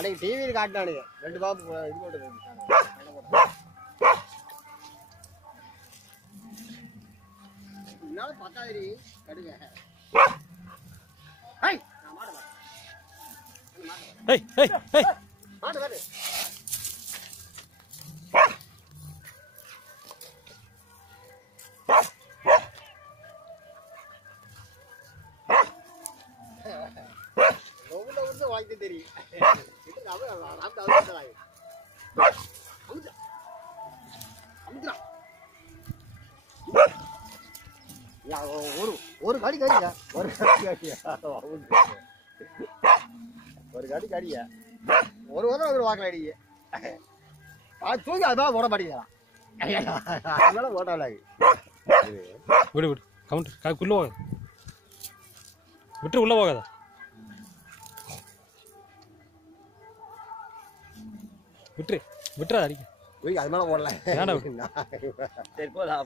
அன்னைக்கு டிவியில் காட்டினானுங்க 2 பாம்பு இது போட்டு என்னால பத்தாதிரி கடுங்க மாட்டு பாரு வாங்கி தெரியும் ஒரு கடி கடியா ஒரு கடி கடியா ஒரு வாரம் வாங்கல அடிக்க அது தூக்கி அதான் ஓட மாட்டேங்கிறான் அதனால ஓட்டால விடு விடு கவுண்டர் உள்ள போகாத விட்டு உள்ள போகாத விட்டுறா அடிக்க அது மேல ஓடல வேண்டாம் சரி போதா